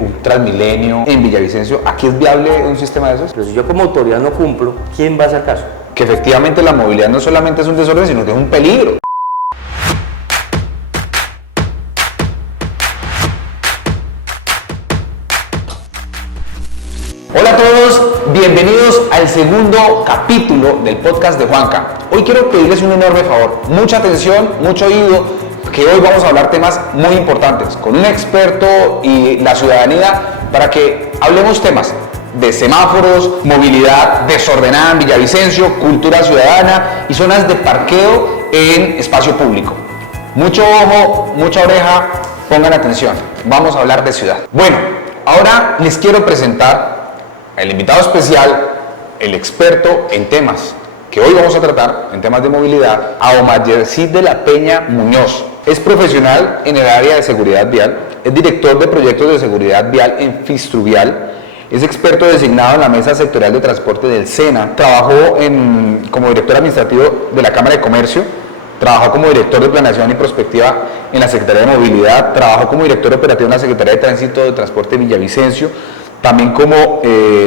un Transmilenio en Villavicencio. ¿Aquí es viable un sistema de esos? Pero si yo como autoridad no cumplo, ¿quién va a hacer caso? Que efectivamente la movilidad no solamente es un desorden, sino que es un peligro. Hola a todos, bienvenidos al segundo capítulo del podcast de Juanca. Hoy quiero pedirles un enorme favor, mucha atención, mucho oído, que hoy vamos a hablar temas muy importantes con un experto y la ciudadanía para que hablemos temas de semáforos, movilidad desordenada en Villavicencio, cultura ciudadana y zonas de parqueo en espacio público. Mucho ojo, mucha oreja, pongan atención, vamos a hablar de ciudad. Bueno, ahora les quiero presentar el invitado especial, el experto en temas que hoy vamos a tratar, en temas de movilidad, a Omar Yersid de la Peña Muñoz. Es profesional en el área de seguridad vial, es director de proyectos de seguridad vial en Fistruvial, es experto designado en la Mesa Sectorial de Transporte del SENA, trabajó como director administrativo de la Cámara de Comercio, trabajó como director de Planeación y Prospectiva en la Secretaría de Movilidad, trabajó como director operativo en la Secretaría de Tránsito de Transporte de Villavicencio, también como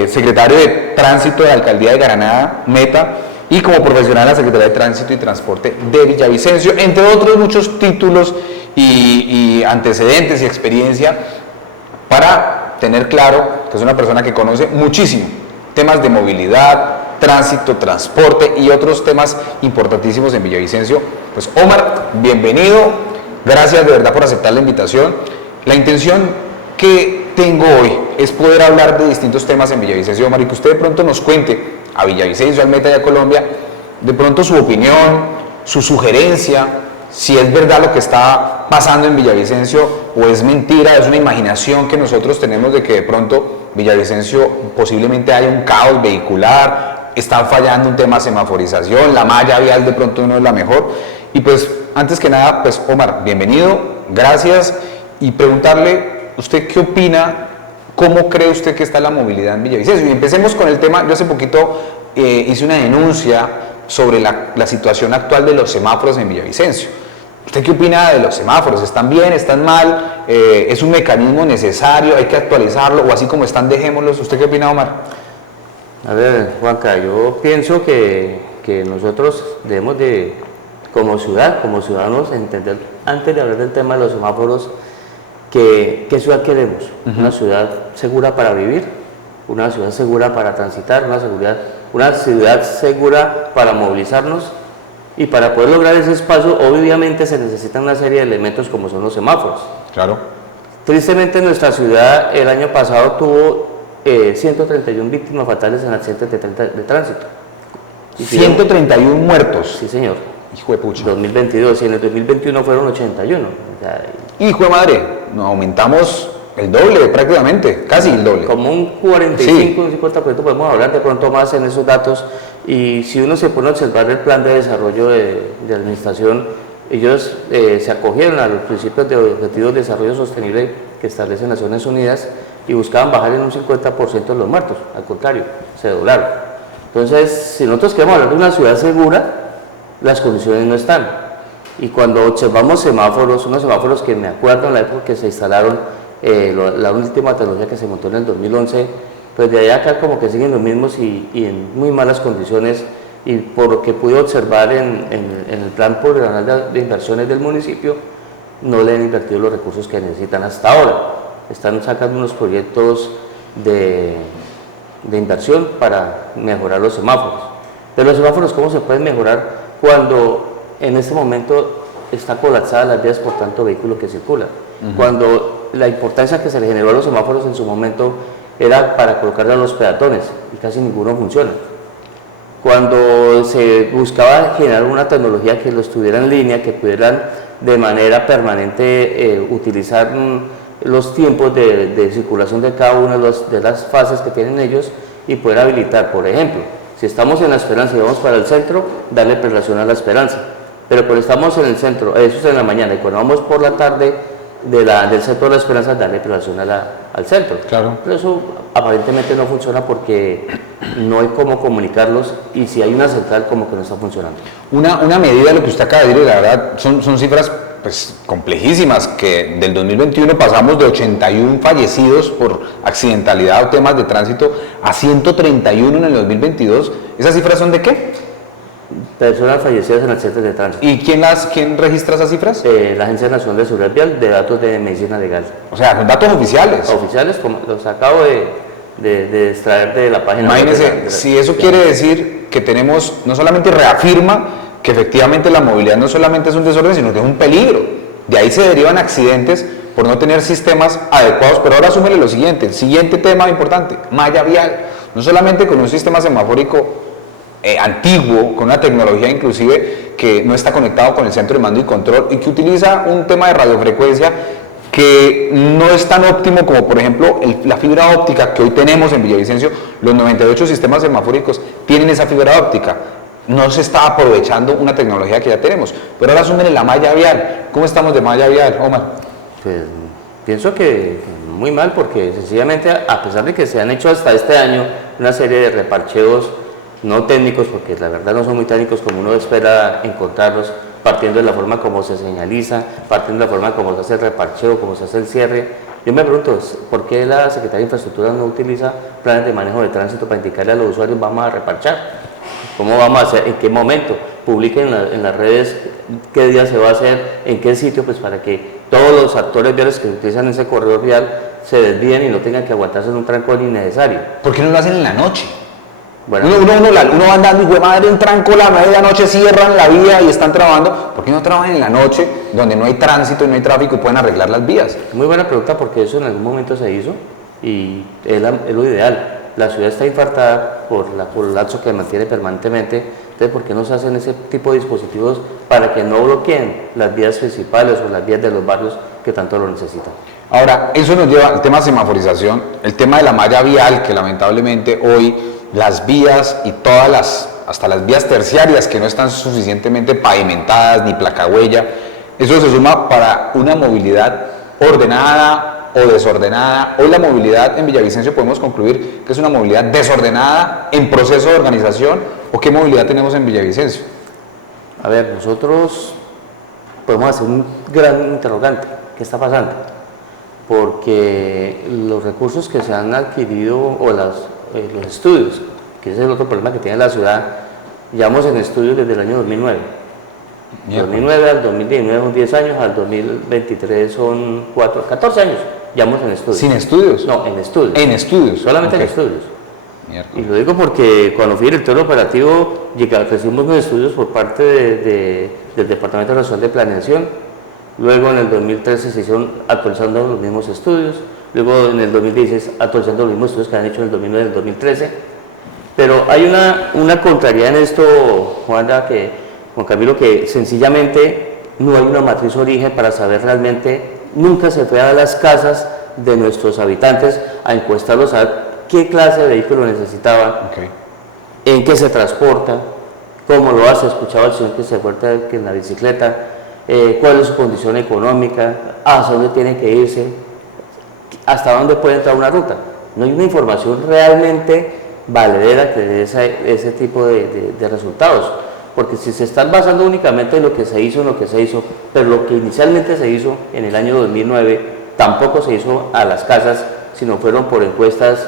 secretario de Tránsito de la Alcaldía de Granada, Meta, y como profesional en la Secretaría de Tránsito y Transporte de Villavicencio, entre otros muchos títulos y antecedentes y experiencia para tener claro que es una persona que conoce muchísimo temas de movilidad, tránsito, transporte y otros temas importantísimos en Villavicencio. Pues Omar, bienvenido, gracias de verdad por aceptar la invitación. La intención que tengo hoy es poder hablar de distintos temas en Villavicencio, Omar, y que usted de pronto nos cuente a Villavicencio, al Meta y a Colombia, de pronto su opinión, su sugerencia, si es verdad lo que está pasando en Villavicencio o es mentira, es una imaginación que nosotros tenemos de que de pronto Villavicencio posiblemente haya un caos vehicular, están fallando un tema de semaforización, la malla vial de pronto no es la mejor. Y pues antes que nada, pues Omar, bienvenido, gracias, y preguntarle, ¿usted qué opina? ¿Cómo cree usted que está la movilidad en Villavicencio? Y empecemos con el tema. Yo hace poquito hice una denuncia sobre la situación actual de los semáforos en Villavicencio. ¿Usted qué opina de los semáforos? ¿Están bien? ¿Están mal? ¿Es un mecanismo necesario? ¿Hay que actualizarlo? ¿O así como están, dejémoslos? ¿Usted qué opina, Omar? A ver, Juanca, yo pienso que nosotros debemos de, como ciudad, como ciudadanos, entender, antes de hablar del tema de los semáforos, ¿qué ciudad queremos? Una ciudad segura para vivir, una ciudad segura para transitar, una ciudad segura para movilizarnos, y para poder lograr ese espacio obviamente se necesitan una serie de elementos como son los semáforos. Claro. Tristemente nuestra ciudad el año pasado tuvo 131 víctimas fatales en accidentes de tránsito. Y 131 muertos. Sí, señor. Hijo de pucha. 2022, y en el 2021 fueron 81. O sea, hijo de madre, nos aumentamos el doble prácticamente, casi el doble. Como un 45, un 50% podemos hablar de pronto más en esos datos. Y si uno se pone a observar el plan de desarrollo de administración, ellos se acogieron a los principios de objetivos de desarrollo sostenible que establecen Naciones Unidas y buscaban bajar en un 50% los muertos, al contrario, se doblaron. Entonces, si nosotros queremos hablar de una ciudad segura, las condiciones no están. Y cuando observamos semáforos, unos semáforos que me acuerdo en la época que se instalaron, la última tecnología que se montó en el 2011, pues de allá acá como que siguen los mismos y en muy malas condiciones, y por lo que pude observar en el plan programa de inversiones del municipio, no le han invertido los recursos que necesitan hasta ahora. Están sacando unos proyectos de inversión para mejorar los semáforos. Pero los semáforos, ¿cómo se pueden mejorar cuando en este momento está colapsada las vías por tanto vehículo que circula? Cuando la importancia que se le generó a los semáforos en su momento era para colocarle a los peatones y casi ninguno funciona. Cuando se buscaba generar una tecnología que los tuviera en línea, que pudieran de manera permanente utilizar los tiempos de circulación de cada una de las fases que tienen ellos y poder habilitar, por ejemplo, si estamos en La Esperanza y vamos para el centro, darle prelación a La Esperanza, pero cuando estamos en el centro, eso es en la mañana, y cuando vamos por la tarde del centro de La Esperanza, darle prelación al centro. Claro. Pero eso aparentemente no funciona porque no hay cómo comunicarlos, y si hay una central como que no está funcionando. Una medida de lo que usted acaba de decir, la verdad, son cifras pues, complejísimas, que del 2021 pasamos de 81 fallecidos por accidentalidad o temas de tránsito a 131 en el 2022. ¿Esas cifras son de qué? Personas fallecidas en accidentes de tránsito. ¿Y quién registra esas cifras? La Agencia Nacional de Seguridad Vial, de datos de medicina legal. O sea, son datos oficiales. Oficiales, como los acabo de extraer de la página. Imagínense, si eso quiere decir que tenemos, no solamente reafirma que efectivamente la movilidad no solamente es un desorden, sino que es un peligro. De ahí se derivan accidentes por no tener sistemas adecuados. Pero ahora súmele lo siguiente, el siguiente tema importante, malla vial. No solamente con un sistema semafórico antiguo, con una tecnología inclusive que no está conectado con el centro de mando y control y que utiliza un tema de radiofrecuencia que no es tan óptimo como por ejemplo la fibra óptica que hoy tenemos en Villavicencio. Los 98 sistemas semafóricos tienen esa fibra óptica. No se está aprovechando una tecnología que ya tenemos. Pero ahora súmenle la malla vial. ¿Cómo estamos de malla vial, Omar? Pues pienso que muy mal, porque sencillamente, a pesar de que se han hecho hasta este año una serie de reparcheos no técnicos, porque la verdad no son muy técnicos como uno espera encontrarlos, partiendo de la forma como se señaliza, partiendo de la forma como se hace el reparcheo, como se hace el cierre. Yo me pregunto, ¿por qué la Secretaría de Infraestructura no utiliza planes de manejo de tránsito para indicarle a los usuarios vamos a reparchar? ¿Cómo vamos a hacer? ¿En qué momento? Publiquen en las redes qué día se va a hacer, en qué sitio, pues para que todos los actores viales que utilizan ese corredor vial se desvíen y no tengan que aguantarse en un trancón innecesario. ¿Por qué no lo hacen en la noche? Bueno, uno va andando y güey, madre, un tranco, la medianoche cierran la vía y están trabajando. ¿Por qué no trabajan en la noche donde no hay tránsito y no hay tráfico y pueden arreglar las vías? Muy buena pregunta, porque eso en algún momento se hizo y es lo ideal. La ciudad está infartada por el lapso que mantiene permanentemente. Entonces, ¿por qué no se hacen ese tipo de dispositivos para que no bloqueen las vías principales o las vías de los barrios que tanto lo necesitan? Ahora, eso nos lleva al tema de semaforización, el tema de la malla vial, que lamentablemente hoy las vías y hasta las vías terciarias que no están suficientemente pavimentadas ni placahuella, eso se suma para una movilidad ordenada o desordenada. Hoy la movilidad en Villavicencio podemos concluir que es una movilidad desordenada en proceso de organización, ¿o qué movilidad tenemos en Villavicencio? A ver, nosotros podemos hacer un gran interrogante. ¿Qué está pasando? Porque los recursos que se han adquirido o los estudios, que ese es el otro problema que tiene la ciudad, llevamos en estudios desde el año 2009. 2009 al 2019 son 10 años, al 2023 son 14 años, llevamos en estudios. ¿Sin estudios? No, en estudios. En estudios. Solamente Okay. en estudios. Miércoles. Y lo digo porque cuando fui director operativo, recibimos unos estudios por parte del Departamento Nacional de Planeación. Luego en el 2013 se hicieron actualizando los mismos estudios. Luego en el 2016 actualizando los mismos estudios que han hecho en el 2009 y el 2013. Pero hay una contrariedad en esto, Juan Camilo, que sencillamente no hay una matriz origen para saber realmente. Nunca se fue a las casas de nuestros habitantes a encuestarlos a ver qué clase de vehículo necesitaban, Okay. en qué se transporta, cómo lo hace. Escuchaba al señor que se fuerza que en la bicicleta, cuál es su condición económica, hacia dónde tiene que irse, hasta dónde puede entrar una ruta. No hay una información realmente valedera que dé ese tipo de resultados, porque si se están basando únicamente en lo que se hizo, pero lo que inicialmente se hizo en el año 2009 tampoco se hizo a las casas, sino fueron por encuestas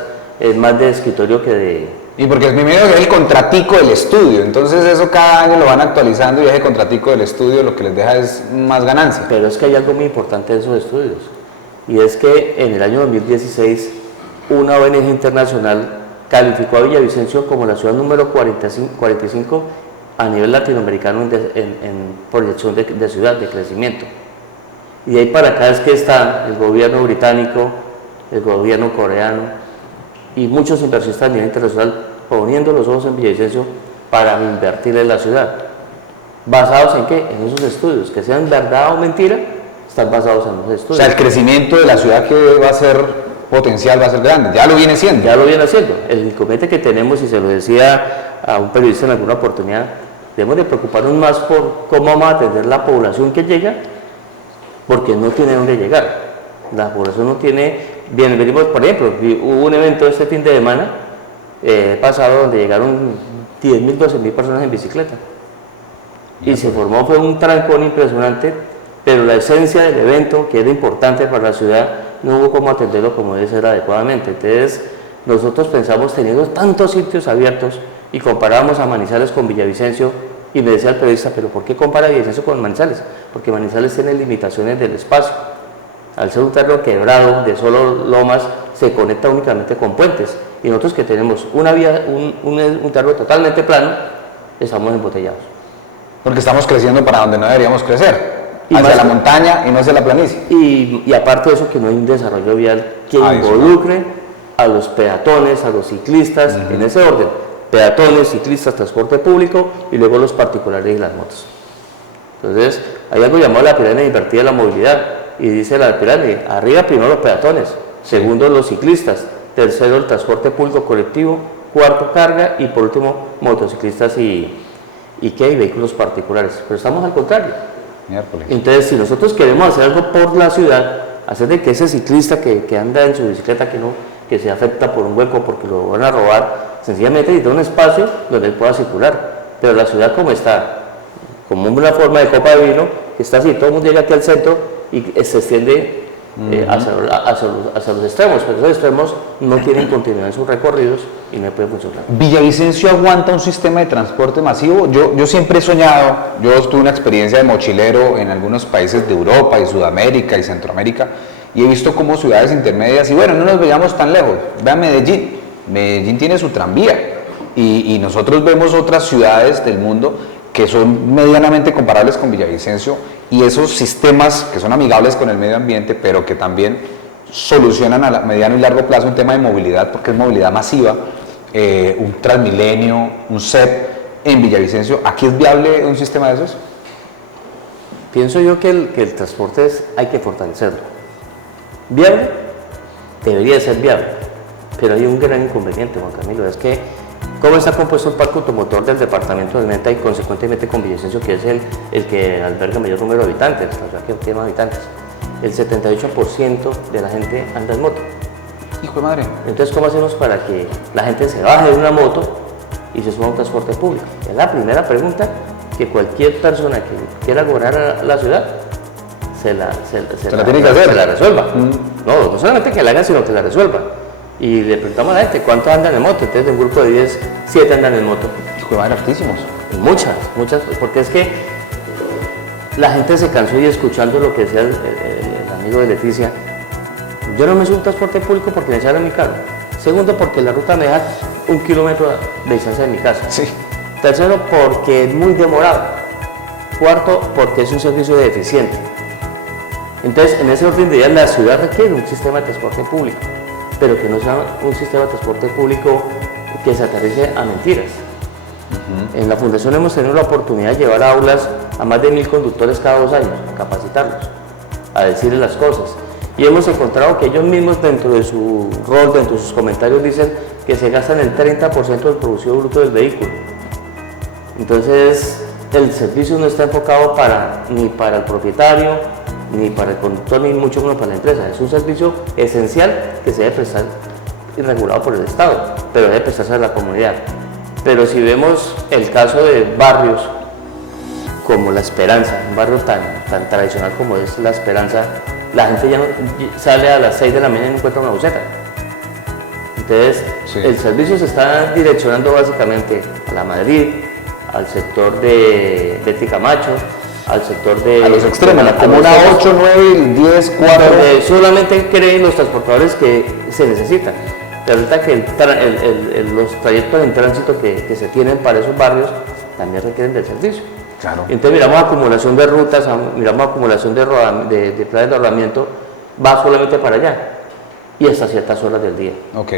más de escritorio que de... Y porque primero es el contratico del estudio, entonces eso cada año lo van actualizando y ese contratico del estudio lo que les deja es más ganancia. Pero es que hay algo muy importante de esos estudios, y es que en el año 2016 una ONG internacional calificó a Villavicencio como la ciudad número 45 a nivel latinoamericano en proyección de ciudad, de crecimiento. Y de ahí para acá es que está el gobierno británico, el gobierno coreano y muchos inversionistas a nivel internacional poniendo los ojos en Villavicencio para invertir en la ciudad. ¿Basados en qué? En esos estudios, que sean verdad o mentira, están basados en esos estudios. O sea, el crecimiento de la ciudad que va a ser potencial va a ser grande, ya lo viene siendo. Ya lo viene haciendo. El inconveniente que tenemos, y se lo decía a un periodista en alguna oportunidad, debemos de preocuparnos más por cómo vamos a atender la población que llega, porque no tiene dónde llegar. La población no tiene... Bien, venimos, por ejemplo, hubo un evento este fin de semana pasado donde llegaron 10.000, 12.000 personas en bicicleta. Y se formó, fue un trancón impresionante, pero la esencia del evento, que era importante para la ciudad, no hubo cómo atenderlo como debe ser adecuadamente. Entonces, nosotros pensamos, teniendo tantos sitios abiertos, y comparábamos a Manizales con Villavicencio, y me decía el periodista, ¿pero por qué compara Villavicencio con Manizales? Porque Manizales tiene limitaciones del espacio. Al ser un terreno quebrado, de solo lomas, se conecta únicamente con puentes. Y nosotros que tenemos una vía, un terreno totalmente plano, estamos embotellados. Porque estamos creciendo para donde no deberíamos crecer, y hacia la montaña y no hacia la planicie. Y aparte de eso, que no hay un desarrollo vial que involucre a los peatones, a los ciclistas, en ese orden. Peatones, ciclistas, transporte público y luego los particulares y las motos. Entonces, hay algo llamado la pirámide invertida de la movilidad, y dice la pirámide, arriba primero los peatones, segundo los ciclistas, tercero el transporte público colectivo, cuarto carga y por último motociclistas y vehículos particulares. Pero estamos al contrario. Miércoles. Entonces, si nosotros queremos hacer algo por la ciudad, hacer de que ese ciclista que anda en su bicicleta, que se afecta por un hueco porque lo van a robar, sencillamente necesita un espacio donde él pueda circular. Pero la ciudad como está, como una forma de copa de vino, que está así, todo el mundo llega aquí al centro y se extiende hacia los extremos, pero esos extremos no tienen continuidad en sus recorridos y no pueden funcionar. ¿Villavicencio aguanta un sistema de transporte masivo? Yo siempre he soñado, yo tuve una experiencia de mochilero en algunos países de Europa y Sudamérica y Centroamérica, y he visto como ciudades intermedias, y bueno, no nos veamos tan lejos, vean Medellín. Medellín tiene su tranvía, y nosotros vemos otras ciudades del mundo que son medianamente comparables con Villavicencio, y esos sistemas que son amigables con el medio ambiente, pero que también solucionan a mediano y largo plazo un tema de movilidad, porque es movilidad masiva, un Transmilenio, un CEP en Villavicencio. ¿Aquí es viable un sistema de esos? Pienso yo que el transporte hay que fortalecerlo. ¿Viable? Debería ser viable, pero hay un gran inconveniente, Juan Camilo, es que ¿cómo está compuesto el parque automotor del departamento de Meta y consecuentemente con Villavicencio, que es el que alberga mayor número de habitantes, la ciudad que tiene más habitantes? El 78% de la gente anda en moto. Hijo de madre. Entonces, ¿cómo hacemos para que la gente se baje de una moto y se suba a un transporte público? Es la primera pregunta que cualquier persona que quiera gobernar a la ciudad se la tiene que hacer. Se la resuelva. No solamente que la haga, sino que la resuelva. Y le preguntamos a la gente, ¿cuántos andan en moto? Entonces, de un grupo de 10, 7 andan en moto. Hijo de madre, hartísimos. Y muchas, porque es que la gente se cansó y escuchando lo que decía el amigo de Leticia, yo no me subo a un transporte público porque me sale mi carro. Segundo, porque la ruta me da 1 kilómetro de distancia de mi casa. Sí. Tercero, porque es muy demorado. Cuarto, porque es un servicio deficiente. Entonces, en ese orden de ideas, la ciudad requiere un sistema de transporte público, pero que no sea un sistema de transporte público que se aterrice a mentiras. En la Fundación hemos tenido la oportunidad de llevar a aulas a más de 1000 conductores cada 2 años, a capacitarlos, a decirles las cosas. Y hemos encontrado que ellos mismos dentro de su rol, dentro de sus comentarios, dicen que se gastan el 30% del producido bruto del vehículo. Entonces, el servicio no está enfocado ni para el propietario, ni para el conductor, ni mucho menos para la empresa. Es un servicio esencial que se debe prestar y regulado por el Estado, pero debe prestarse a la comunidad. Pero si vemos el caso de barrios como La Esperanza, un barrio tan tradicional como es La Esperanza, la gente ya no sale a las 6 de la mañana y no encuentra una buseta. Entonces, sí, el servicio se está direccionando básicamente a La Madrid, al sector de Betty Camacho, al sector de... A los extremos, la comuna 8, 9, 10, 4... Donde solamente creen los transportadores que se necesitan. Resulta que los trayectos en tránsito que se tienen para esos barrios también requieren del servicio. Claro. Entonces miramos acumulación de rutas, miramos acumulación de planes de rodamiento, va solamente para allá y hasta ciertas horas del día. Ok.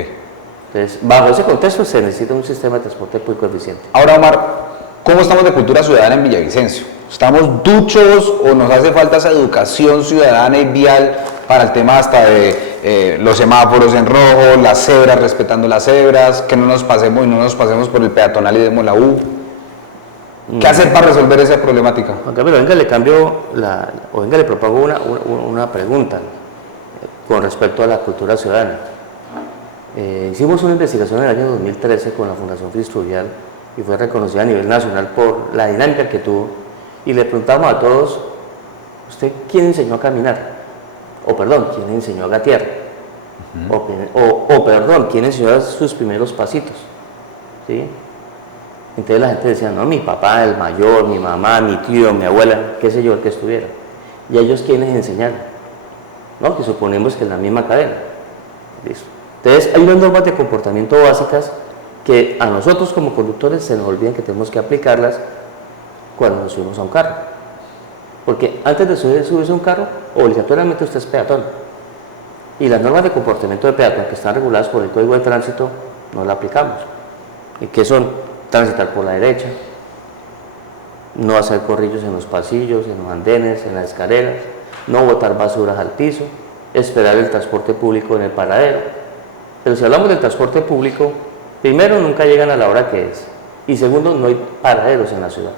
Entonces, bajo ese contexto se necesita un sistema de transporte público eficiente. Ahora, Omar, ¿cómo estamos de cultura ciudadana en Villavicencio? ¿Estamos duchos o nos hace falta esa educación ciudadana y vial para el tema hasta de los semáforos en rojo, las cebras, respetando las cebras, que no nos pasemos y no nos pasemos por el peatonal y demos la U? ¿Qué hacer para resolver esa problemática? Juan Camilo, venga, le propongo una pregunta con respecto a la cultura ciudadana. Hicimos una investigación en el año 2013 con la Fundación Fluvial y fue reconocida a nivel nacional por la dinámica que tuvo, y le preguntamos a todos ¿Usted quién enseñó a caminar? O perdón, ¿quién enseñó a gatear? O perdón, ¿quién enseñó a dar sus primeros pasitos? ¿Sí? Entonces la gente decía, no, mi papá, el mayor, mi mamá, mi tío, mi abuela, qué sé yo, el que estuviera. ¿Y a ellos quiénes enseñaron? ¿No? Que suponemos que en la misma cadena. ¿Listo? Entonces hay unas normas de comportamiento básicas que a nosotros como conductores se nos olvidan que tenemos que aplicarlas cuando nos subimos a un carro. Porque antes de subirse a un carro, obligatoriamente usted es peatón. Y las normas de comportamiento de peatón que están reguladas por el Código de Tránsito no las aplicamos. ¿Y qué son? Transitar por la derecha, no hacer corrillos en los pasillos, en los andenes, en las escaleras, no botar basuras al piso, esperar el transporte público en el paradero. Pero si hablamos del transporte público, primero, nunca llegan a la hora que es, y segundo, no hay paraderos en la ciudad.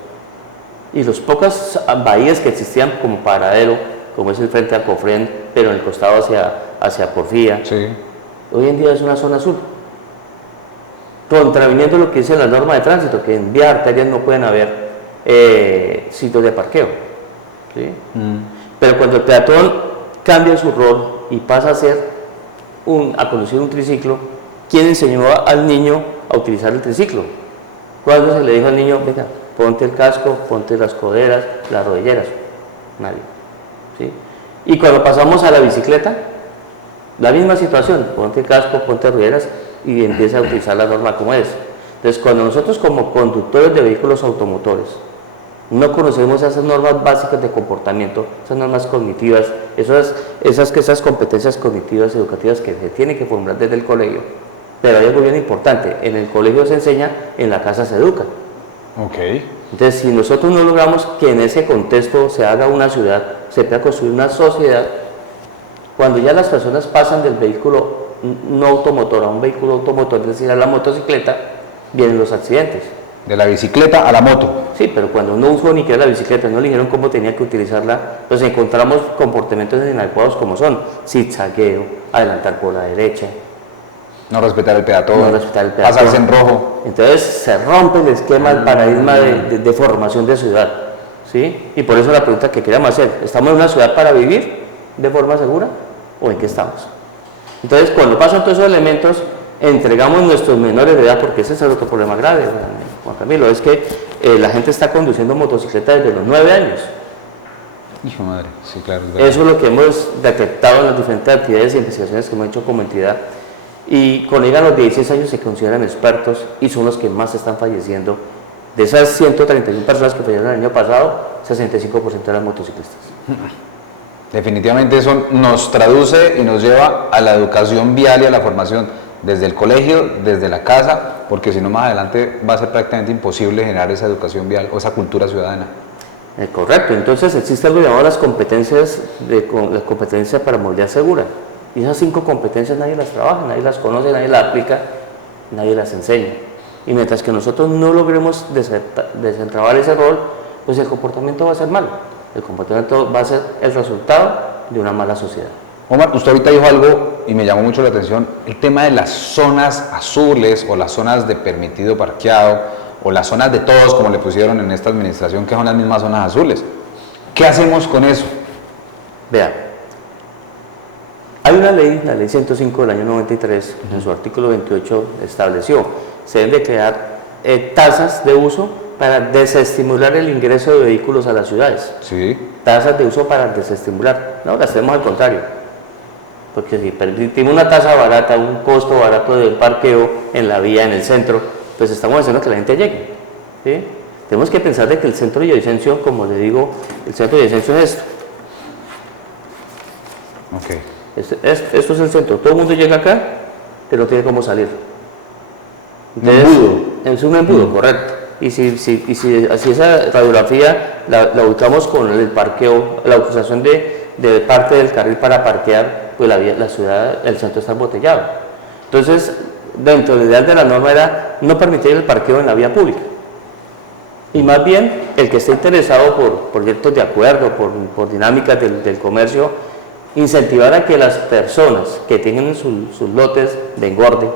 Y las pocas bahías que existían como paradero, como es el frente a Cofrén, pero en el costado hacia Porfía, Sí. hoy en día es una zona azul, contraviniendo lo que dice la norma de tránsito, que en vías arterias no pueden haber sitios de parqueo, ¿sí? Pero cuando el peatón cambia su rol y pasa a conducir un triciclo, ¿quién enseñó al niño a utilizar el triciclo? ¿Cuándo se le dijo al niño, venga, ponte el casco, ponte las coderas, las rodilleras? Nadie, ¿sí? Y cuando pasamos a la bicicleta, la misma situación, ponte el casco, ponte rodilleras y empieza a utilizar la norma como es. Entonces, cuando nosotros como conductores de vehículos automotores no conocemos esas normas básicas de comportamiento, esas normas cognitivas, esas competencias cognitivas educativas que se tienen que formular desde el colegio, pero hay algo bien importante, en el colegio se enseña, en la casa se educa. Ok. Entonces, si nosotros no logramos que en ese contexto se haga una ciudad, se pueda construir una sociedad, cuando ya las personas pasan del vehículo no automotor a un vehículo automotor, es decir, a la motocicleta, vienen los accidentes. De la bicicleta a la moto. Sí, pero cuando no usó ni siquiera la bicicleta, no le dijeron cómo tenía que utilizarla, pues encontramos comportamientos inadecuados como son zigzagueo, adelantar por la derecha, No respetar el peatón. no respetar el peatón. Pasarse en rojo. Entonces se rompe el esquema, el paradigma de formación de ciudad, ¿sí? Y por eso la pregunta que queríamos hacer, ¿estamos en una ciudad para vivir de forma segura o en qué estamos? Entonces, cuando pasan todos esos elementos, entregamos nuestros menores de edad, porque ese es el otro problema grave, Juan Camilo, es que la gente está conduciendo motocicleta desde los 9 años. Hijo de madre, sí, claro. Es verdad. Eso es lo que hemos detectado en las diferentes actividades y investigaciones que hemos hecho como entidad. Y cuando llegan a los 16 años se consideran expertos y son los que más están falleciendo. De esas 131 personas que fallecieron el año pasado, 65% eran motociclistas. Definitivamente eso nos traduce y nos lleva a la educación vial y a la formación desde el colegio, desde la casa, porque si no más adelante va a ser prácticamente imposible generar esa educación vial o esa cultura ciudadana. Correcto, entonces existe algo llamado las competencias para movilidad segura. Y esas 5 competencias nadie las trabaja, nadie las conoce, nadie las aplica, nadie las enseña. Y mientras que nosotros no logremos desentrabar ese rol, pues el comportamiento va a ser malo. El comportamiento va a ser el resultado de una mala sociedad. Omar, usted ahorita dijo algo y me llamó mucho la atención, el tema de las zonas azules o las zonas de permitido parqueado o las zonas de todos, como le pusieron en esta administración, que son las mismas zonas azules. ¿Qué hacemos con eso? Vea, hay una ley, la ley 105 del año 93, en su artículo 28 estableció, se deben de crear tasas de uso para desestimular el ingreso de vehículos a las ciudades. Sí. Tasas de uso para desestimular. No, las tenemos al contrario. Porque si permitimos una tasa barata, un costo barato del parqueo en la vía, en el centro, pues estamos haciendo que la gente llegue, ¿sí? Tenemos que pensar de que el centro de Villavicencio, como le digo, el centro de Villavicencio es esto. Ok. Esto es el centro. Todo el mundo llega acá, pero no tiene cómo salir. Entonces, un embudo. Es un embudo, correcto. Y si esa radiografía la ubicamos con el parqueo, la utilización de parte del carril para parquear, pues la ciudad, el centro está embotellado. Entonces, dentro del ideal de la norma era no permitir el parqueo en la vía pública. Y más bien, el que esté interesado por proyectos de acuerdo, por dinámicas del comercio, incentivar a que las personas que tienen sus lotes de engorde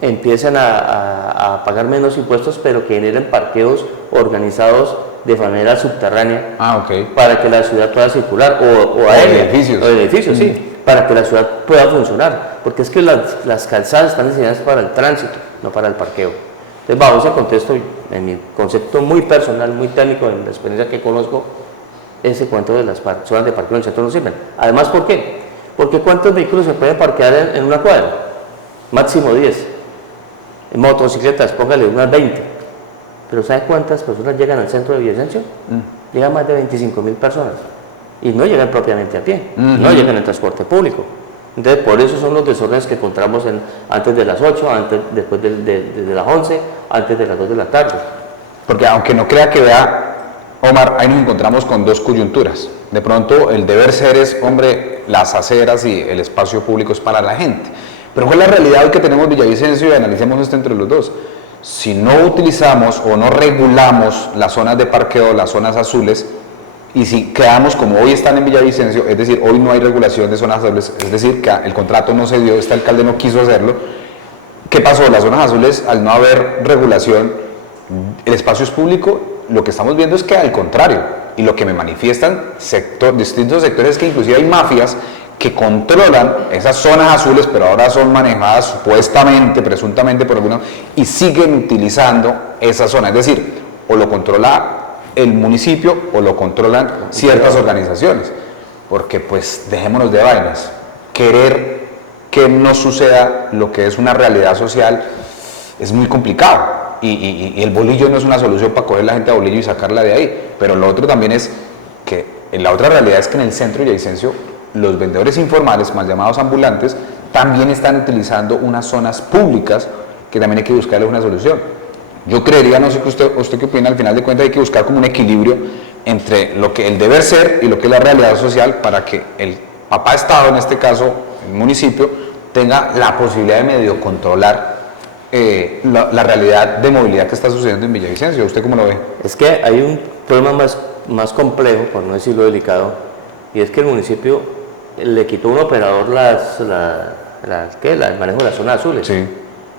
empiecen a pagar menos impuestos, pero que generen parqueos organizados de manera subterránea Ok. para que la ciudad pueda circular, o edificios. o edificios, sí, para que la ciudad pueda funcionar, porque es que las calzadas están diseñadas para el tránsito, no para el parqueo. Entonces, bajo ese contexto, en mi concepto muy personal, muy técnico, en la experiencia que conozco, ese cuento de las zonas de parqueo en el centro no sirven. Además, ¿por qué? Porque ¿cuántos vehículos se pueden parquear en una cuadra? Máximo 10. En motocicletas, póngale unas 20. Pero ¿sabe cuántas personas llegan al centro de Villavicencio? Llegan más de 25.000 personas. Y no llegan propiamente a pie, no llegan en transporte público. Entonces, por eso son los desórdenes que encontramos antes de las 8, después de las 11, antes de las 2 de la tarde. Porque aunque no crea que vea, Omar, ahí nos encontramos con dos coyunturas. De pronto el deber ser es, hombre, las aceras y el espacio público es para la gente. Pero ¿cuál es la realidad hoy que tenemos Villavicencio? Y analicemos esto entre los dos. Si no utilizamos o no regulamos las zonas de parqueo, las zonas azules, y si quedamos como hoy están en Villavicencio, es decir, hoy no hay regulación de zonas azules, es decir, que el contrato no se dio, este alcalde no quiso hacerlo, ¿qué pasó? Las zonas azules, al no haber regulación, el espacio es público, lo que estamos viendo es que al contrario, y lo que me manifiestan distintos sectores es que inclusive hay mafias que controlan esas zonas azules, pero ahora son manejadas supuestamente, presuntamente por algunos, y siguen utilizando esa zona, es decir, o lo controla el municipio o lo controlan ciertas organizaciones, porque pues dejémonos de vainas, querer que no suceda lo que es una realidad social es muy complicado. Y el bolillo no es una solución para coger la gente a bolillo y sacarla de ahí, pero lo otro también es que la otra realidad es que en el centro de Villavicencio los vendedores informales, mal llamados ambulantes, también están utilizando unas zonas públicas que también hay que buscarles una solución. Yo creería, no sé usted qué opina, al final de cuentas hay que buscar como un equilibrio entre lo que el deber ser y lo que es la realidad social para que el papá Estado, en este caso el municipio, tenga la posibilidad de medio controlar la realidad de movilidad que está sucediendo en Villavicencio. ¿Usted cómo lo ve? Es que hay un problema más complejo, por no decirlo delicado, y es que el municipio le quitó a un operador el manejo de las zonas azules. Sí.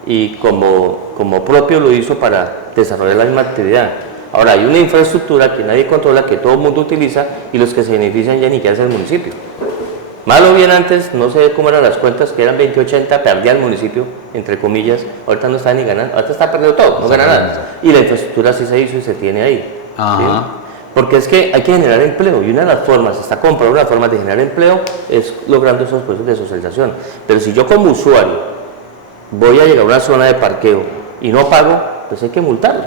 Y como propio lo hizo para desarrollar la misma actividad. Ahora, hay una infraestructura que nadie controla, que todo el mundo utiliza, y los que se benefician ya ni siquiera es el municipio. Mal o bien antes, no sé cómo eran las cuentas, que eran 20-80, perdía el municipio, entre comillas, ahorita no está ni ganando, ahorita está perdiendo todo, no gana nada. Y la infraestructura sí se hizo y se tiene ahí. ¿Sí? Porque es que hay que generar empleo, y una de las formas, está comprobando una forma de generar empleo, es logrando esos procesos de socialización. Pero si yo como usuario voy a llegar a una zona de parqueo y no pago, pues hay que multarlo,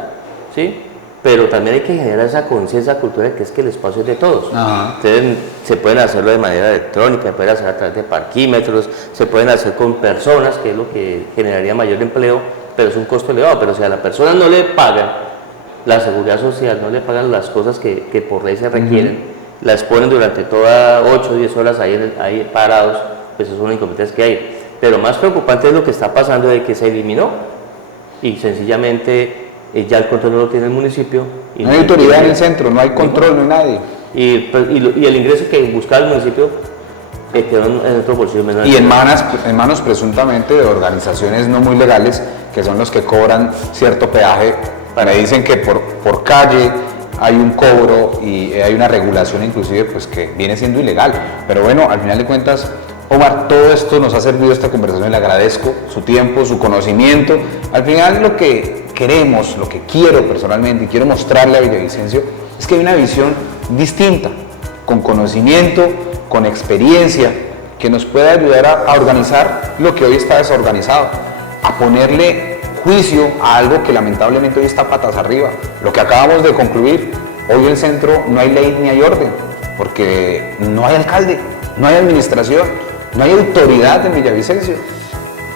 ¿sí? Pero también hay que generar esa conciencia cultural que es que el espacio es de todos. Entonces, se pueden hacerlo de manera electrónica, se pueden hacer a través de parquímetros, se pueden hacer con personas, que es lo que generaría mayor empleo, pero es un costo elevado. Pero si a la persona no le pagan la seguridad social, no le pagan las cosas que por ley se requieren, las ponen durante todas 8 o 10 horas ahí parados, pues eso son las incompetencias que hay. Pero más preocupante es lo que está pasando de que se eliminó y sencillamente ya el control no lo tiene el municipio. No hay autoridad en el centro, no hay control, no hay nadie. Y el ingreso que buscaba el municipio quedó en otro bolsillo menor. Y en manos presuntamente de organizaciones no muy legales, que son los que cobran cierto peaje. Me dicen que por calle hay un cobro y hay una regulación inclusive pues que viene siendo ilegal. Pero bueno, al final de cuentas, Omar, todo esto nos ha servido esta conversación, le agradezco su tiempo, su conocimiento. Al final lo que queremos, lo que quiero personalmente y quiero mostrarle a Villavicencio es que hay una visión distinta, con conocimiento, con experiencia, que nos pueda ayudar a organizar lo que hoy está desorganizado, a ponerle juicio a algo que lamentablemente hoy está patas arriba. Lo que acabamos de concluir, hoy en el centro no hay ley ni hay orden, porque no hay alcalde, no hay administración, no hay autoridad en Villavicencio.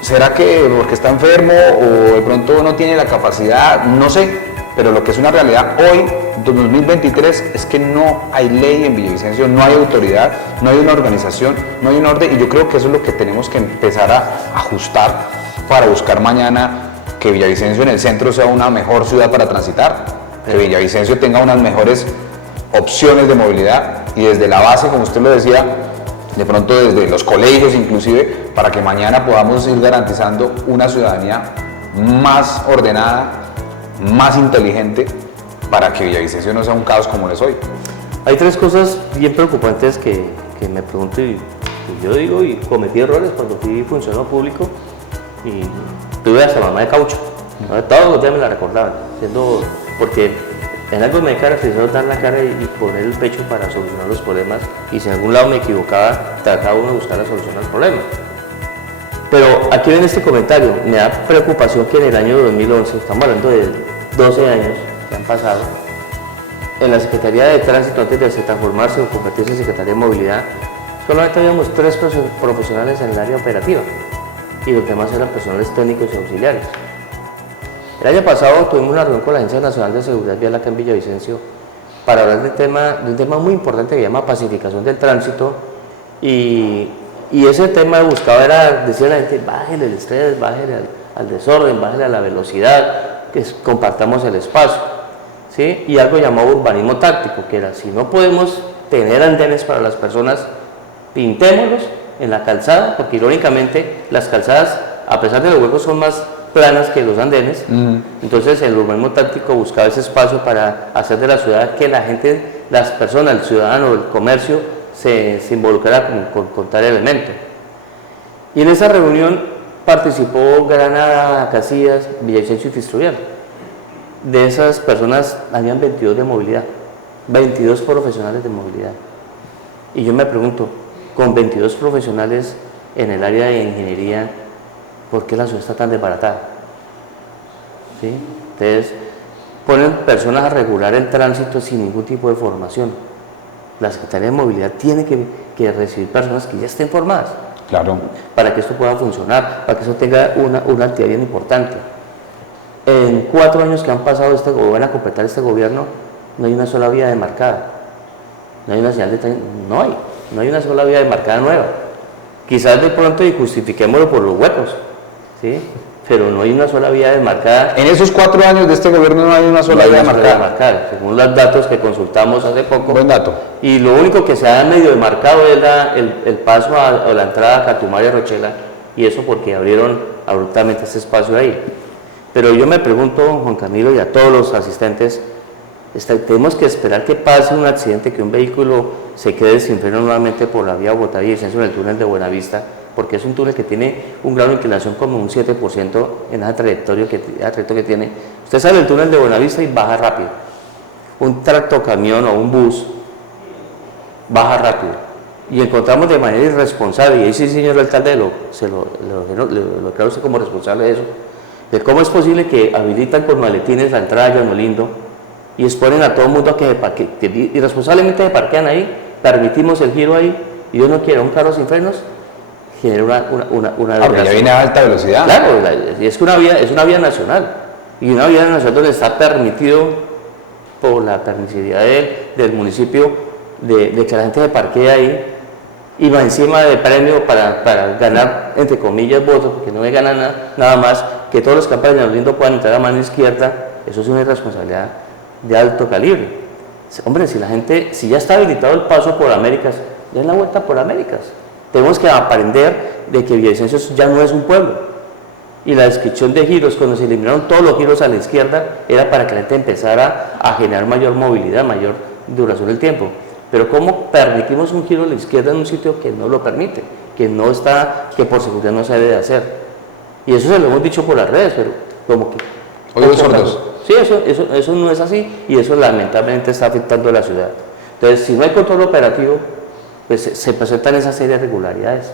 ¿Será que porque está enfermo o de pronto no tiene la capacidad? No sé, pero lo que es una realidad hoy, 2023, es que no hay ley en Villavicencio, no hay autoridad, no hay una organización, no hay un orden, y yo creo que eso es lo que tenemos que empezar a ajustar para buscar mañana que Villavicencio en el centro sea una mejor ciudad para transitar, que Villavicencio tenga unas mejores opciones de movilidad y desde la base, como usted lo decía, de pronto desde los colegios inclusive, para que mañana podamos ir garantizando una ciudadanía más ordenada, más inteligente para que Villavicencio no sea un caos como lo es hoy? Hay tres cosas bien preocupantes que me pregunto y yo digo, y cometí errores cuando fui funcionario público y tuve hasta mamá de caucho. ¿No? Todos los días me la recordaban, porque en algo me caracterizó dar la cara y poner el pecho para solucionar los problemas, y si en algún lado me equivocaba, trataba uno de buscar la solución al problema. Pero aquí ven este comentario, me da preocupación que en el año 2011, estamos hablando de 12 años que han pasado, en la Secretaría de Tránsito, antes de transformarse o convertirse en Secretaría de Movilidad, solamente habíamos 3 profesionales en el área operativa y los demás eran personales técnicos y auxiliares. El año pasado tuvimos una reunión con la Agencia Nacional de Seguridad Vial acá en Villavicencio para hablar de un tema muy importante que se llama pacificación del tránsito, y ese tema buscaba era decirle a la gente, bájale el estrés, bájale al desorden, bájale a la velocidad, que compartamos el espacio, ¿sí? Y algo llamado urbanismo táctico, que era, si no podemos tener andenes para las personas, pintémoslos en la calzada, porque irónicamente las calzadas, a pesar de los huecos, son más planas que los andenes. Entonces el urbanismo táctico buscaba ese espacio para hacer de la ciudad que la gente, las personas, el ciudadano, el comercio se involucrara con tal elemento. Y en esa reunión participó Granada, Casillas, Villavicencio y Fistruvial. De esas personas habían 22 de movilidad, 22 profesionales de movilidad. Y yo me pregunto, con 22 profesionales en el área de ingeniería, ¿por qué la ciudad está tan desbaratada? ¿Sí? Entonces, ponen personas a regular el tránsito sin ningún tipo de formación. La Secretaría de Movilidad tiene que recibir personas que ya estén formadas. Claro. Para que esto pueda funcionar, para que eso tenga una actividad bien importante. En 4 años que han pasado, van a completar este gobierno, no hay una sola vía demarcada. No hay una señal de tránsito, no hay una sola vía demarcada nueva. Quizás de pronto y justifiquémoslo por los huecos, ¿sí? Pero no hay una sola vía demarcada. En esos 4 años de este gobierno no hay una sola vía demarcada. Según los datos que consultamos hace poco. Buen dato. Y lo único que se ha medio demarcado es el paso a la entrada a Catumaria Rochela, y eso porque abrieron abruptamente ese espacio ahí. Pero yo me pregunto, Juan Camilo, y a todos los asistentes, tenemos que esperar que pase un accidente, que un vehículo se quede sin freno nuevamente por la vía Bogotá-Villavicencio en el túnel de Buenavista, porque es un túnel que tiene un grado de inclinación como un 7% en esa trayectoria que tiene. Usted sale del túnel de Buenavista y baja rápido. Un tractocamión o un bus baja rápido. Y encontramos de manera irresponsable, y ahí sí, señor alcalde, lo creo usted como responsable de eso, de cómo es posible que habilitan con maletines la entrada de Llano Lindo y exponen a todo el mundo a que irresponsablemente se parquean ahí, permitimos el giro ahí, y uno quiere un carro sin frenos, genera una porque ya viene a alta velocidad. Claro, es una vía nacional, y una vía nacional donde está permitido, por la permisividad del municipio, de que la gente se parquee ahí, y va encima de premio para ganar, entre comillas, votos, porque no me ganan nada más, que todos los campas de Llano Lindo puedan entrar a mano izquierda. Eso es una irresponsabilidad de alto calibre. Hombre, si ya está habilitado el paso por Américas, ya es la vuelta por Américas. Tenemos que aprender de que Villavicencio ya no es un pueblo. Y la descripción de giros, cuando se eliminaron todos los giros a la izquierda, era para que la gente empezara a generar mayor movilidad, mayor duración del tiempo. Pero ¿cómo permitimos un giro a la izquierda en un sitio que no lo permite, que por seguridad no se debe de hacer? Y eso se lo hemos dicho por las redes, pero como que... Oídos sordos. Sí, eso no es así, y eso lamentablemente está afectando a la ciudad. Entonces, si no hay control operativo, pues se presentan esa serie de irregularidades.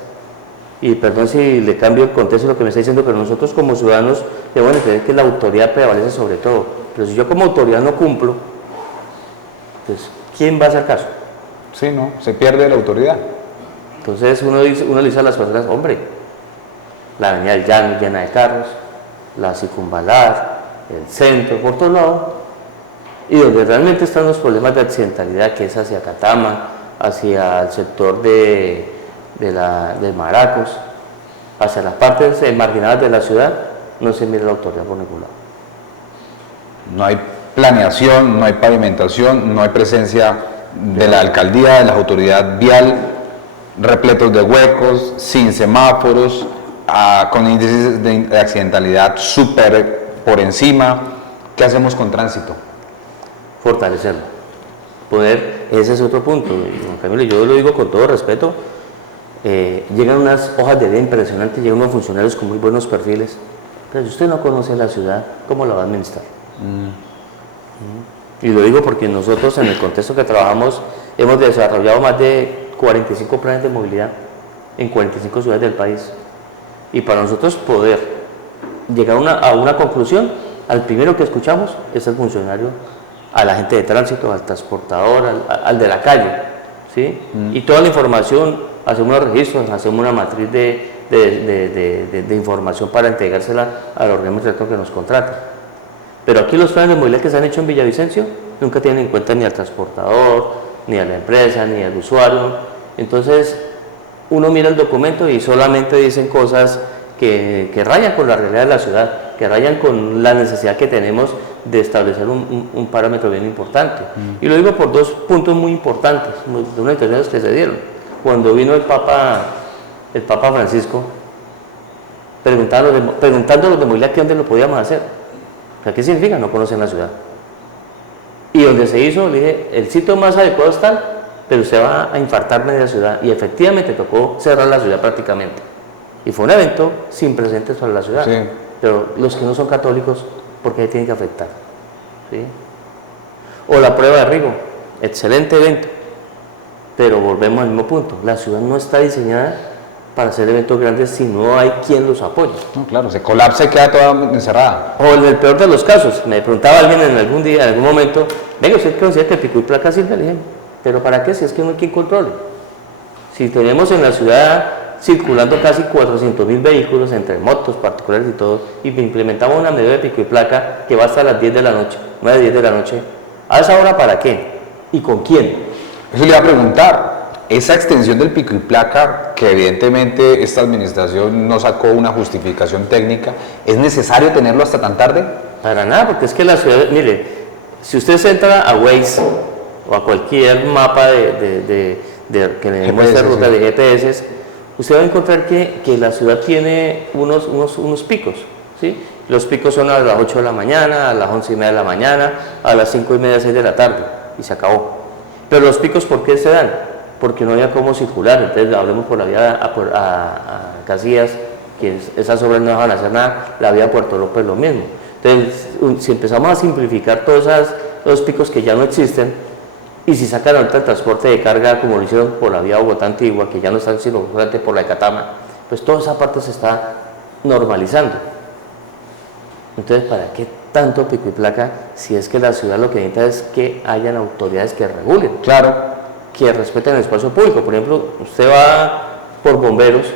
Y perdón si le cambio el contexto de lo que me está diciendo, pero nosotros como ciudadanos debemos entender que la autoridad prevalece sobre todo. Pero si yo como autoridad no cumplo, pues ¿quién va a hacer caso? Sí, no, se pierde la autoridad. Entonces uno le dice a las personas, hombre, la avenida del Llano llena de carros, la circunvalar, el centro, por todos lados, y donde realmente están los problemas de accidentalidad, que es hacia Catama, hacia el sector de Maracos, hacia las partes marginadas de la ciudad, no se mira la autoridad por ningún lado. No hay planeación, no hay pavimentación, no hay presencia de la alcaldía, de la autoridad vial, repletos de huecos, sin semáforos, con índices de accidentalidad súper por encima. ¿Qué hacemos con tránsito? fortalecerlo. Ese es otro punto, y Juan Camilo, yo lo digo con todo respeto, llegan unas hojas de vida impresionantes, llegan unos funcionarios con muy buenos perfiles, pero si usted no conoce la ciudad, ¿cómo la va a administrar? Y lo digo porque nosotros en el contexto que trabajamos hemos desarrollado más de 45 planes de movilidad en 45 ciudades del país, y para nosotros poder llegar a una conclusión, al primero que escuchamos es el funcionario, a la gente de tránsito, al transportador, al de la calle, ¿sí? Y toda la información, hacemos unos registros, hacemos una matriz de información para entregársela al organismo que nos contrata. Pero aquí los planes de movilidad que se han hecho en Villavicencio nunca tienen en cuenta ni al transportador, ni a la empresa, ni al usuario. Entonces uno mira el documento y solamente dicen cosas que rayan con la realidad de la ciudad, que rayan con la necesidad que tenemos de establecer un parámetro bien importante. Y lo digo por dos puntos muy importantes, de unas intervenciones que se dieron. Cuando vino el Papa Francisco, preguntándonos de movilidad que dónde lo podíamos hacer. O sea, ¿qué significa? No conocen la ciudad. Y donde se hizo, le dije, el sitio más adecuado es tal, pero usted va a infartar media ciudad. Y efectivamente tocó cerrar la ciudad prácticamente. Y fue un evento sin precedentes para la ciudad. Sí. Pero los que no son católicos, ¿por qué tienen que afectar? ¿Sí? O la prueba de Rigo, excelente evento, pero volvemos al mismo punto, la ciudad no está diseñada para hacer eventos grandes si no hay quien los apoye. No, claro, se colapsa y queda toda encerrada. O en el peor de los casos, me preguntaba alguien en algún día, en algún momento, venga, ¿usted considera que el pico y placa sirve? Le dije, ¿pero para qué? Si es que no hay quien controle. Si tenemos en la ciudad circulando casi 400.000 vehículos entre motos, particulares y todo, y implementamos una medida de pico y placa que va hasta las 10 de la noche, 9 10 de la noche, ¿a esa hora para qué? ¿Y con quién? Eso le iba a preguntar, esa extensión del pico y placa, que evidentemente esta administración no sacó una justificación técnica, ¿es necesario tenerlo hasta tan tarde? Para nada, porque es que la ciudad, mire, si usted se entra a Waze o a cualquier mapa que le muestre rutas de GPS, usted va a encontrar que la ciudad tiene unos picos, ¿sí? Los picos son a las 8 de la mañana, a las 11:30 de la mañana, a las 5:30, 6 de la tarde, y se acabó. Pero los picos, ¿por qué se dan? Porque no había cómo circular, entonces hablemos por la vía a Casillas, que esas obras no van a hacer nada, la vía a Puerto López lo mismo. Entonces, si empezamos a simplificar todos esos picos que ya no existen, y si sacan ahorita el transporte de carga como lo hicieron por la vía Bogotá Antigua, que ya no están sino solamente por la Ecatama, pues toda esa parte se está normalizando. Entonces, ¿para qué tanto pico y placa si es que la ciudad lo que necesita es que hayan autoridades que regulen? Claro. Que respeten el espacio público. Por ejemplo, usted va por Bomberos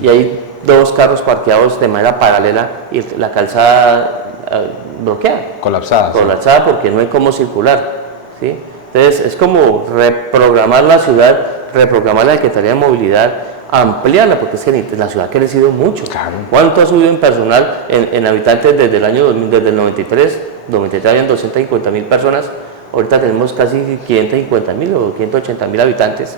y hay dos carros parqueados de manera paralela y la calzada bloqueada. Colapsada. Colapsada porque no hay cómo circular, ¿sí? Entonces, es como reprogramar la ciudad, reprogramar la Secretaría de Movilidad, ampliarla, porque es que la ciudad ha crecido mucho. Claro. ¿Cuánto ha subido en personal, en habitantes desde el año 2000, desde el 93 habían 250.000 personas, ahorita tenemos casi 550.000 o 580.000 habitantes,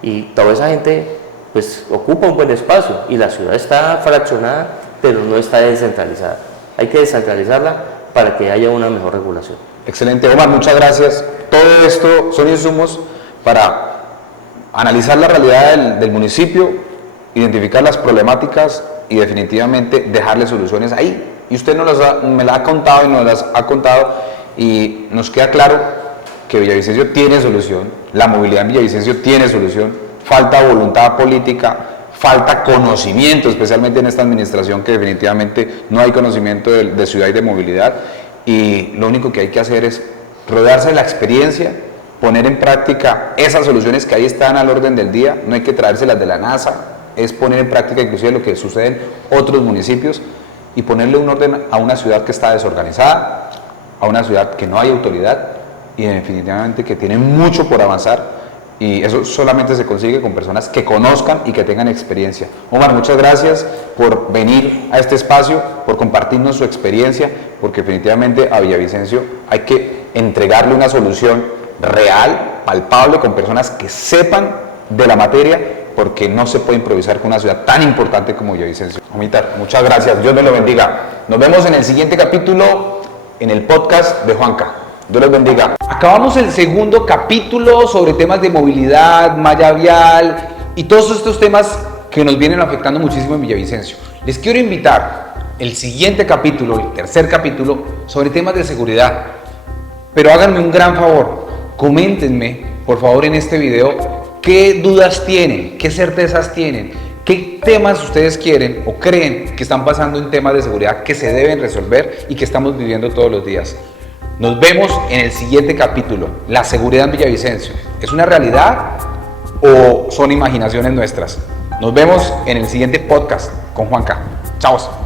y toda esa gente pues ocupa un buen espacio, y la ciudad está fraccionada, pero no está descentralizada. Hay que descentralizarla para que haya una mejor regulación. Excelente, Omar, muchas gracias. Todo esto son insumos para analizar la realidad del municipio, identificar las problemáticas y definitivamente dejarle soluciones ahí. Y usted me las ha contado y nos las ha contado y nos queda claro que Villavicencio tiene solución, la movilidad en Villavicencio tiene solución, falta voluntad política, falta conocimiento, especialmente en esta administración que definitivamente no hay conocimiento de ciudad y de movilidad, y lo único que hay que hacer es rodearse de la experiencia, poner en práctica esas soluciones que ahí están al orden del día, no hay que traérselas de la NASA, es poner en práctica inclusive lo que sucede en otros municipios y ponerle un orden a una ciudad que está desorganizada, a una ciudad que no hay autoridad y definitivamente que tiene mucho por avanzar, y eso solamente se consigue con personas que conozcan y que tengan experiencia. Omar, muchas gracias por venir a este espacio, por compartirnos su experiencia, porque definitivamente a Villavicencio hay que entregarle una solución real, palpable, con personas que sepan de la materia, porque no se puede improvisar con una ciudad tan importante como Villavicencio. Omitar, muchas gracias, Dios me lo bendiga. Nos vemos en el siguiente capítulo en el podcast de Juanca. Dios les bendiga. Acabamos el segundo capítulo sobre temas de movilidad, malla vial y todos estos temas que nos vienen afectando muchísimo en Villavicencio. Les quiero invitar el siguiente capítulo, el tercer capítulo, sobre temas de seguridad. Pero háganme un gran favor, coméntenme, por favor, en este video, qué dudas tienen, qué certezas tienen, qué temas ustedes quieren o creen que están pasando en temas de seguridad que se deben resolver y que estamos viviendo todos los días. Nos vemos en el siguiente capítulo. La seguridad en Villavicencio, ¿es una realidad o son imaginaciones nuestras? Nos vemos en el siguiente podcast con Juanca. Chao.